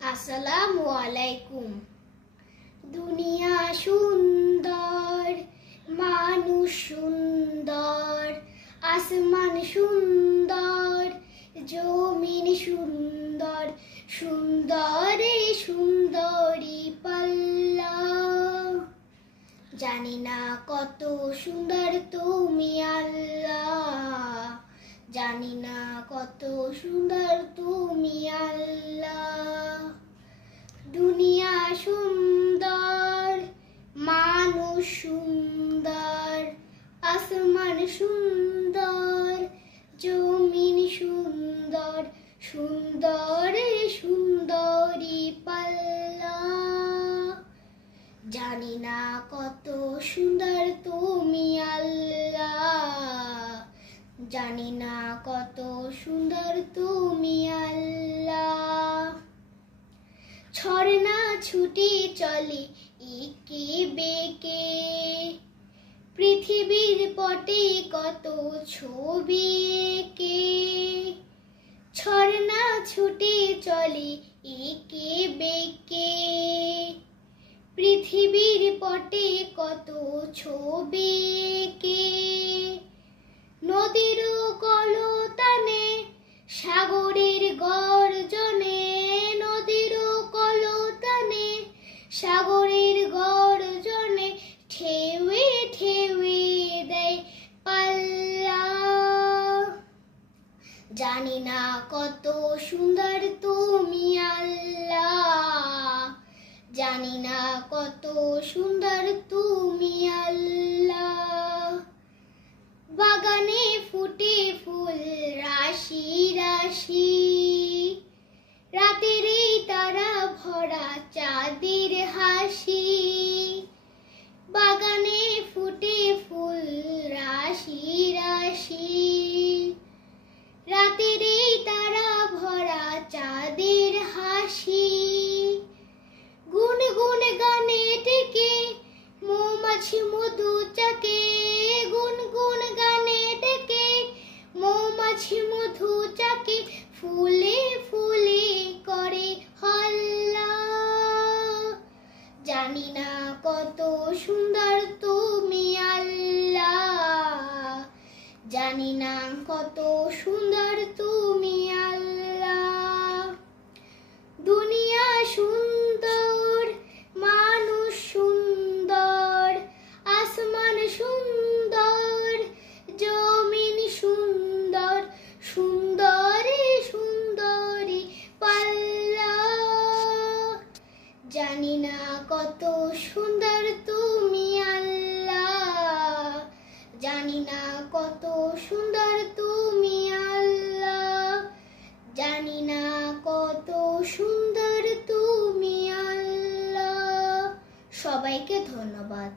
আসসালামু আলাইকুম। দুনিয়া সুন্দর, মানুষ সুন্দর, আসমান সুন্দর, জমিন সুন্দর, সুন্দরে সুন্দরী পাল্লা। জানি না কত সুন্দর তুমি আল্লাহ, জানি না কত সুন্দর তুমি আল্লাহ। দুনিয়া সুন্দর, মানুষ সুন্দর, আসমান সুন্দর, জমিন সুন্দর, সুন্দরে সুন্দরী পাল্লা। জানি না কত সুন্দর তুমি আল্লাহ, জানি না কত সুন্দর তুমি আল্লাহ। ঝর্ণা ছুটে চলে একে বেঁকে, পৃথিবীর পটে কত ছবি এঁকে। ঝর্ণা ছুটে চলে একে বেঁকে, পৃথিবীর পটে কত ছবি এঁকে। নদীর কলতানে, সাগরের গর্জনে, নদীর কলতানে, সাগরের গর্জনে, ঢেউয়ে ঢেউয়ে দেয় পাল্লা। জানি না কত সুন্দর তুমি আল্লাহ, জানি না কত সুন্দর তুমি আল্লাহ। বাগানে ফুটে ফুল রাশি রাশি, রাতের এই তারা ভরা চাঁদের হাসি। বাগানে ফুটে ফুল রাশি রাশি, রাতের এই তারা ভরা চাঁদের হাসি। গুনগুন গানে ডেকে মৌমাছি মধু চাকে, গুনগুন গানে ডেকে মৌমাছি মধু চাকে, ফুলে ফুলে করে হল্লা। জানি না কত সুন্দর তুমি আল্লাহ, জানি না কত সুন্দর তুমি আল্লাহ। দুনিয়া সুন্দর, মানুষ সুন্দর, আসমান সুন্দর, জমিন সুন্দর, সুন্দরে সুন্দরী পাল্লা। জানি না কত সুন্দর তুমি আল্লাহ, জানি না কত সুন্দর তুমি আল্লাহ, জানি না কত সুন্দর তুমি আল্লাহ। সবাইকে ধন্যবাদ।